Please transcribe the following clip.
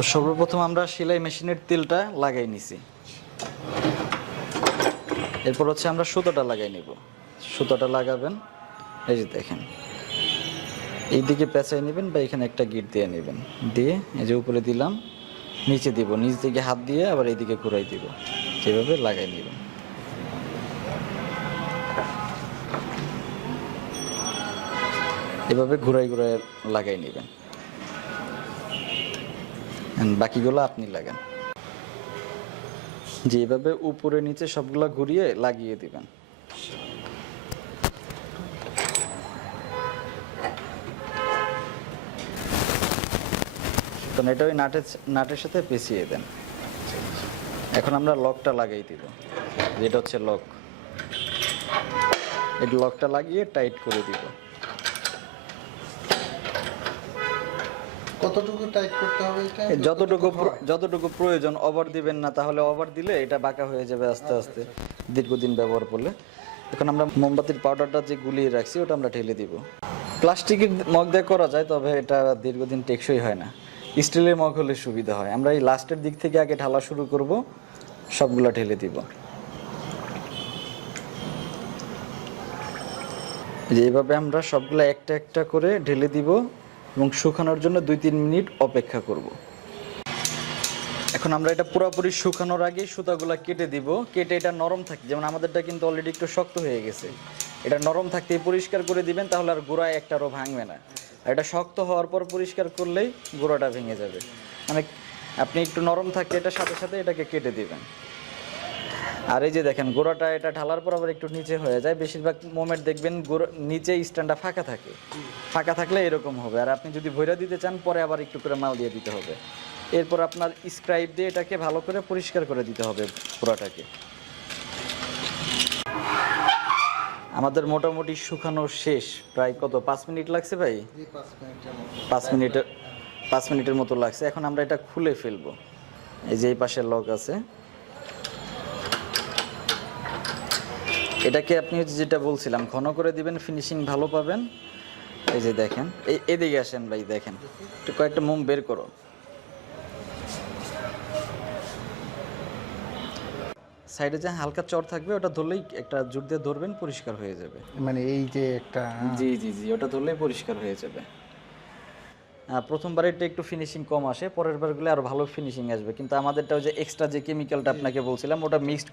তো সর্বপ্রথম আমরা সেলাই মেশিনের তেলটা লাগাই নিছি। এরপর হচ্ছে আমরা সুতোটা লাগাই নিব। সুতোটা লাগাবেন, এই যে দেখেন। এইদিকে পেঁচাই নেবেন বা এখানে একটা গিট দিয়ে নেবেন। দিয়ে এই যে উপরে দিলাম, নিচে দিব। নিচ দিকে হাত দিয়ে আবার এইদিকে ঘুরাই দিব। যেভাবে লাগাই নেবেন। এভাবে ঘুরাই ঘুরাই লাগাই নেবেন। বাকিগুলো আপনি লাগান। যে এভাবে উপরে নিচে সবগুলা ঘুরিয়ে লাগিয়ে দিবেন। তো এটা ওই নাটের নাটের সাথে পেঁচিয়ে দেন। এখন আমরা লকটা লাগাই দিব। যেটা হচ্ছে লক। এই লকটা লাগিয়ে টাইট করে দিব। কতটুকু টাইট করতে হবে এটা? যতটুকু যতটুকু প্রয়োজন ওভার দিবেন না তাহলে ওভার দিলে এটা বাঁকা হয়ে যাবে আস্তে আস্তে দীর্ঘদিন ব্যবহার করলে। এখন আমরা মোমবাতির পাউডারটা যে গুলিয়ে রাখছি ওটা আমরা ঢেলে দিব। প্লাস্টিকের মগ দিয়ে করা যায় তবে এটা দীর্ঘদিন টেকসই হয় না। স্টিলের মগ হলে সুবিধা হয়। আমরা এই লাস্টের দিক থেকে আগে ঢালা শুরু করব সবগুলা ঢেলে দিব। যে এইভাবে আমরা সবগুলা একটা একটা করে ঢেলে দিব। এবং শুকানোর জন্য দুই তিন মিনিট অপেক্ষা করব। এখন আমরা এটা পুরোপুরি শুকানোর আগে সুতাগুলো কেটে দিব। কেটে এটা নরম থাকে যেমন আমাদেরটা কিন্তু অলরেডি একটু শক্ত হয়ে গেছে। এটা নরম থাকতে পরিষ্কার করে দিবেন, তাহলে আর গোড়ায় একটারও ভাঙবে না। আর এটা শক্ত হওয়ার পর পরিষ্কার করলেই গোড়াটা ভেঙে যাবে। মানে আপনি একটু নরম থাকতে এটার সাথে সাথে এটাকে কেটে দিবেন। আর এই যে দেখেন গোড়াটা এটা ঢালার পর আবার একটু নিচে হয়ে যায়। বেশিরভাগ মোমেন্ট দেখবেন নিচে স্ট্যান্ডটা ফাঁকা থাকে। ফাঁকা থাকলে এরকম হবে। আর আপনি যদি ভৈরা দিতে চান পরে আবার একটু করে মাল দিয়ে দিতে হবে। এরপর আপনার স্ক্রাইব দিয়ে এটাকে ভালো করে পরিষ্কার করে দিতে হবে পুরাটাকে আমাদের মোটামুটি শুকানো শেষ। প্রায় কত? পাঁচ মিনিট লাগছে ভাই? পাঁচ মিনিটের পাঁচ মিনিটের পাঁচ মিনিটের মতো লাগছে। এখন আমরা এটা খুলে ফেলব। এই যে এই পাশে লক আছে। এটাকে আপনি যেটা বলছিলাম ঘন করে দিবেন ফিনিশিং ভালো পাবেন। এই যে দেখেন এই এদিকে আসেন ভাই দেখেন। একটু কয়েকটা মোম বের করো। সাইডে যে হালকা চর থাকবে ওটা ধরলেই একটা জুট দিয়ে ধরবেন পরিষ্কার হয়ে যাবে। মানে এই যে একটা জি জি জি ওটা ধরলেই পরিষ্কার হয়ে যাবে। হ্যাঁ প্রথমবারেরটা একটু ফিনিশিং কম আসে পরের বারগুলো আরও ভালো ফিনিশিং আসবে। কিন্তু আমাদেরটা ওই যে এক্সট্রা যে কেমিক্যালটা আপনাকে বলছিলাম ওটা মিক্সড